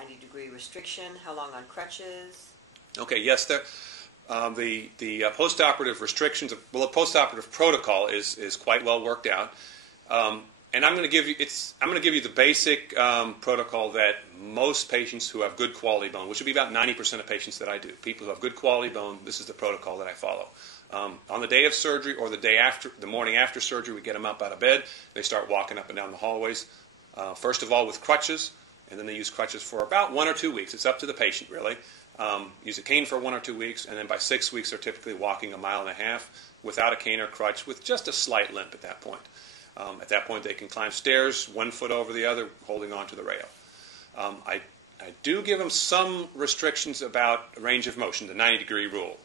90-degree restriction? How long on crutches? Okay, yes, the postoperative restrictions, well, the postoperative protocol is quite well worked out, and I'm going to give you the basic protocol that most patients who have good quality bone, which would be about 90% of patients that I do, people who have good quality bone, this is the protocol that I follow. On the day of surgery or the morning after surgery, we get them up out of bed. They start walking up and down the hallways. First of all with crutches, and then they use crutches for about 1 or 2 weeks. It's up to the patient, really. Use a cane for 1 or 2 weeks, and then by 6 weeks they're typically walking 1.5 miles without a cane or crutch with just a slight limp at that point. At that point they can climb stairs 1 foot over the other, holding onto the rail. I do give them some restrictions about range of motion, the 90-degree rule.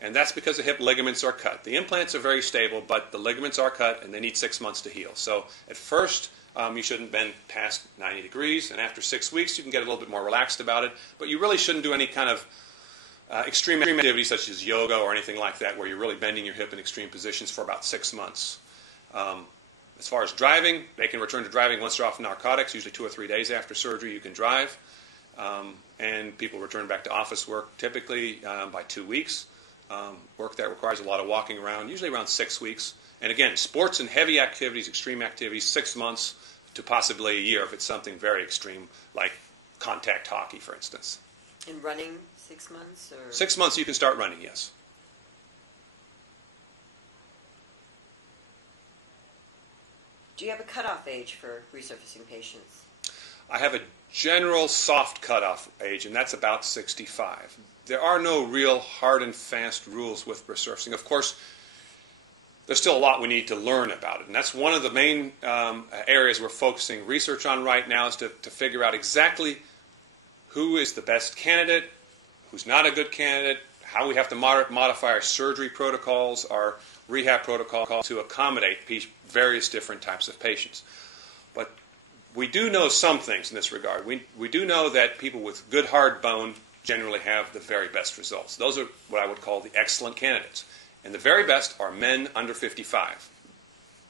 And that's because the hip ligaments are cut. The implants are very stable, but the ligaments are cut, and they need 6 months to heal. So at first, you shouldn't bend past 90 degrees, and after 6 weeks, you can get a little bit more relaxed about it. But you really shouldn't do any kind of extreme activity such as yoga or anything like that, where you're really bending your hip in extreme positions for about 6 months. As far as driving, they can return to driving once they're off narcotics, usually 2 or 3 days after surgery you can drive. And people return back to office work typically by 2 weeks. Work that requires a lot of walking around, usually around 6 weeks. And again, sports and heavy activities, extreme activities, 6 months to possibly a year if it's something very extreme, like contact hockey, for instance. And running 6 months? Or? 6 months you can start running, yes. Do you have a cutoff age for resurfacing patients? I have a general soft cutoff age, and that's about 65. There are no real hard and fast rules with resurfacing. Of course, there's still a lot we need to learn about it, and that's one of the main areas we're focusing research on right now, is to figure out exactly who is the best candidate, who's not a good candidate, how we have to modify our surgery protocols, our rehab protocol to accommodate various different types of patients. But we do know some things in this regard. We do know that people with good hard bone generally have the very best results. Those are what I would call the excellent candidates. And the very best are men under 55.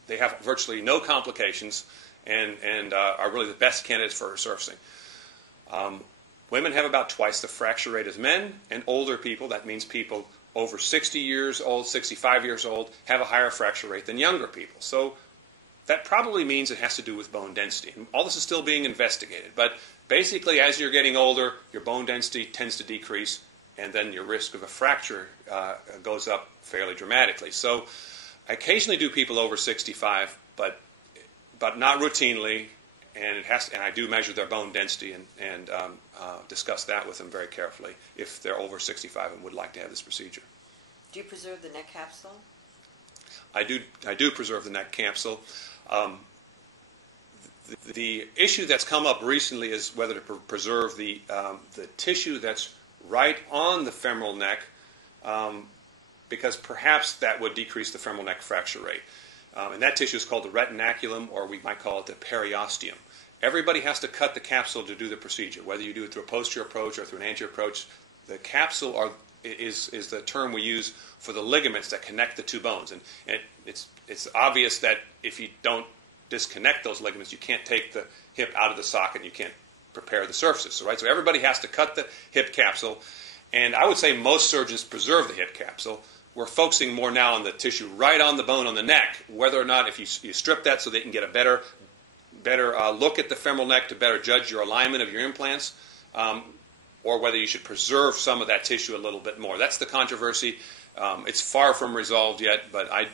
They have virtually no complications and are really the best candidates for resurfacing. Women have about twice the fracture rate as men, and older people, that means people over 60 years old, 65 years old, have a higher fracture rate than younger people. So that probably means it has to do with bone density. And all this is still being investigated. But basically, as you're getting older, your bone density tends to decrease, and then your risk of a fracture goes up fairly dramatically. So I occasionally do people over 65, but not routinely, and I do measure their bone density and discuss that with them very carefully if they're over 65 and would like to have this procedure. Do you preserve the neck capsule? I do preserve the neck capsule. The issue that's come up recently is whether to preserve the tissue that's right on the femoral neck, because perhaps that would decrease the femoral neck fracture rate. And that tissue is called the retinaculum, or we might call it the periosteum. Everybody has to cut the capsule to do the procedure, whether you do it through a posterior approach or through an anterior approach. The capsule is the term we use for the ligaments that connect the two bones. And it's obvious that if you don't disconnect those ligaments, you can't take the hip out of the socket and you can't prepare the surfaces. Right? So everybody has to cut the hip capsule. And I would say most surgeons preserve the hip capsule. We're focusing more now on the tissue right on the bone on the neck, whether or not if you strip that so they can get a better look at the femoral neck to better judge your alignment of your implants, or whether you should preserve some of that tissue a little bit more. That's the controversy. It's far from resolved yet, but I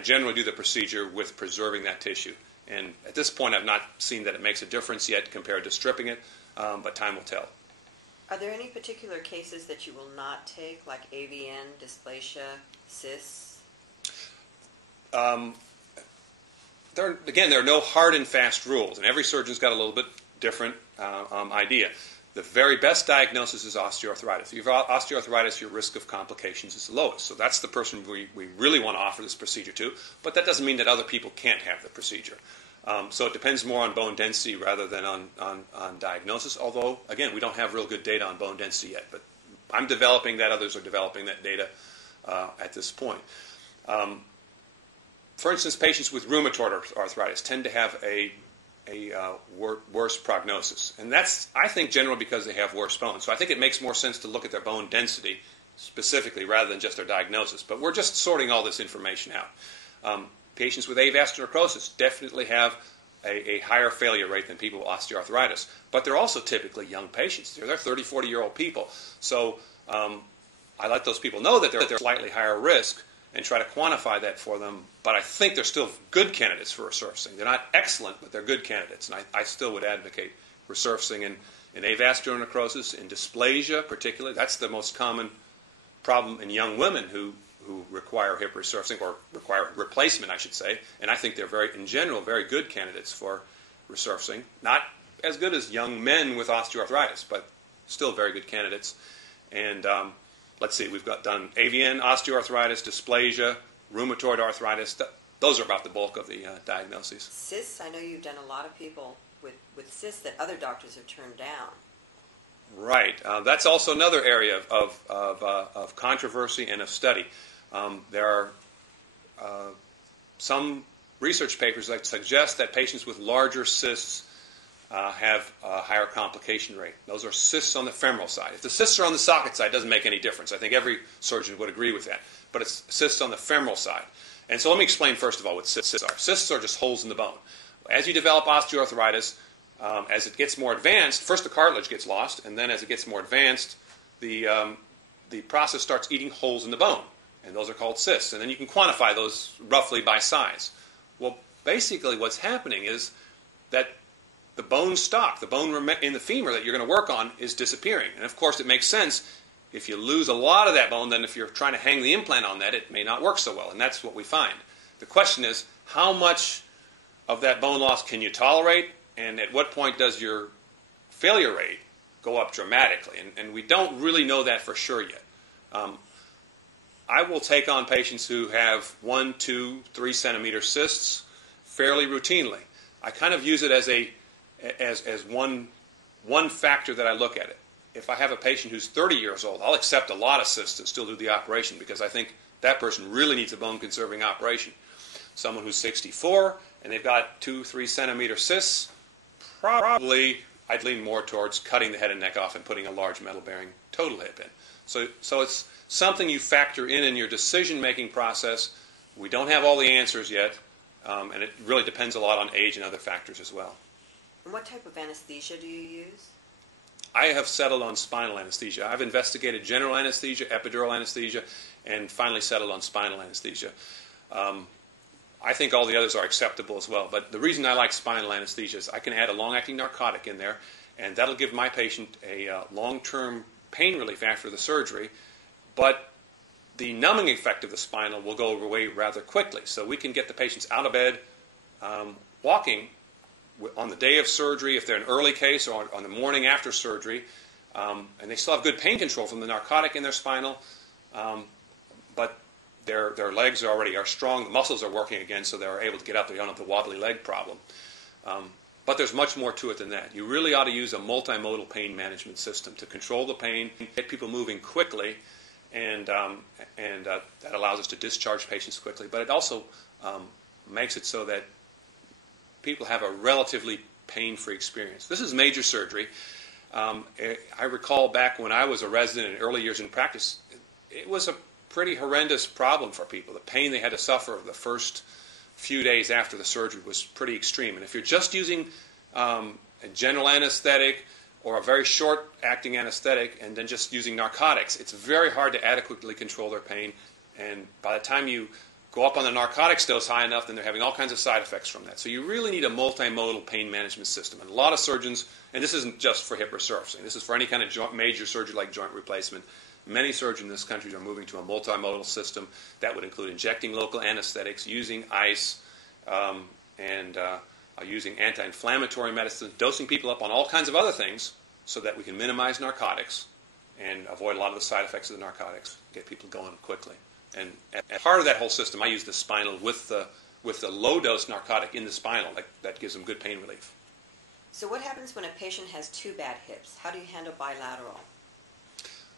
generally do the procedure with preserving that tissue. And at this point, I've not seen that it makes a difference yet compared to stripping it, but time will tell. Are there any particular cases that you will not take, like AVN, dysplasia, cysts? There are no hard and fast rules, and every surgeon's got a little bit different idea. The very best diagnosis is osteoarthritis. If you have osteoarthritis, your risk of complications is the lowest. So that's the person we really want to offer this procedure to, but that doesn't mean that other people can't have the procedure. So it depends more on bone density rather than on diagnosis, although, again, we don't have real good data on bone density yet. But I'm developing that. Others are developing that data at this point. For instance, patients with rheumatoid arthritis tend to have a worse prognosis. And that's, I think, generally because they have worse bone. So I think it makes more sense to look at their bone density specifically rather than just their diagnosis. But we're just sorting all this information out. Patients with avascular necrosis definitely have a higher failure rate than people with osteoarthritis. But they're also typically young patients. They're 30, 40-year-old people. So I let those people know that they're slightly higher risk and try to quantify that for them. But I think they're still good candidates for resurfacing. They're not excellent, but they're good candidates. And I still would advocate resurfacing in avascular necrosis, in dysplasia particularly. That's the most common problem in young women who require hip resurfacing, or require replacement, I should say. And I think they're in general, very good candidates for resurfacing. Not as good as young men with osteoarthritis, but still very good candidates. And let's see, we've done AVN, osteoarthritis, dysplasia, rheumatoid arthritis. Those are about the bulk of the diagnoses. Cysts, I know you've done a lot of people with cysts that other doctors have turned down. Right. That's also another area of controversy and of study. There are some research papers that suggest that patients with larger cysts have a higher complication rate. Those are cysts on the femoral side. If the cysts are on the socket side, it doesn't make any difference. I think every surgeon would agree with that. But it's cysts on the femoral side. And so let me explain first of all what cysts are. Cysts are just holes in the bone. As you develop osteoarthritis, as it gets more advanced, first the cartilage gets lost, and then as it gets more advanced, the process starts eating holes in the bone. And those are called cysts. And then you can quantify those roughly by size. Well, basically what's happening is that the bone stock, the bone in the femur that you're going to work on, is disappearing. And of course it makes sense. If you lose a lot of that bone, then if you're trying to hang the implant on that, it may not work so well. And that's what we find. The question is, how much of that bone loss can you tolerate? And at what point does your failure rate go up dramatically? And we don't really know that for sure yet. I will take on patients who have 1, 2, 3 centimeter cysts fairly routinely. I kind of use it as one factor that I look at it. If I have a patient who's 30 years old, I'll accept a lot of cysts and still do the operation because I think that person really needs a bone-conserving operation. Someone who's 64 and they've got 2, 3 centimeter cysts, probably I'd lean more towards cutting the head and neck off and putting a large metal-bearing total hip in. So it's something you factor in your decision-making process. We don't have all the answers yet, and it really depends a lot on age and other factors as well. And what type of anesthesia do you use? I have settled on spinal anesthesia. I've investigated general anesthesia, epidural anesthesia, and finally settled on spinal anesthesia. I think all the others are acceptable as well. But the reason I like spinal anesthesia is I can add a long-acting narcotic in there, and that'll give my patient a long-term pain relief after the surgery. But the numbing effect of the spinal will go away rather quickly. So we can get the patients out of bed, walking on the day of surgery, if they're an early case, or on the morning after surgery, and they still have good pain control from the narcotic in their spinal, but their legs are strong, the muscles are working again, so they're able to get up. They don't have the wobbly leg problem. But there's much more to it than that. You really ought to use a multimodal pain management system to control the pain, get people moving quickly, and that allows us to discharge patients quickly. But it also makes it so that people have a relatively pain-free experience. This is major surgery. I recall back when I was a resident in early years in practice, it was a pretty horrendous problem for people. The pain they had to suffer the first few days after the surgery was pretty extreme. And if you're just using a general anesthetic or a very short-acting anesthetic and then just using narcotics, it's very hard to adequately control their pain. And by the time you go up on the narcotics dose high enough, then they're having all kinds of side effects from that. So you really need a multimodal pain management system. And a lot of surgeons, and this isn't just for hip resurfacing, this is for any kind of major surgery like joint replacement. Many surgeons in this country are moving to a multimodal system that would include injecting local anesthetics, using ice, and using anti-inflammatory medicines, dosing people up on all kinds of other things so that we can minimize narcotics and avoid a lot of the side effects of the narcotics, get people going quickly. And as part of that whole system, I use the spinal with the low-dose narcotic in the spinal. That gives them good pain relief. So what happens when a patient has 2 bad hips? How do you handle bilateral?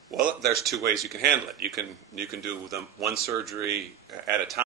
Well, there's 2 ways you can handle it. You can do them one surgery at a time.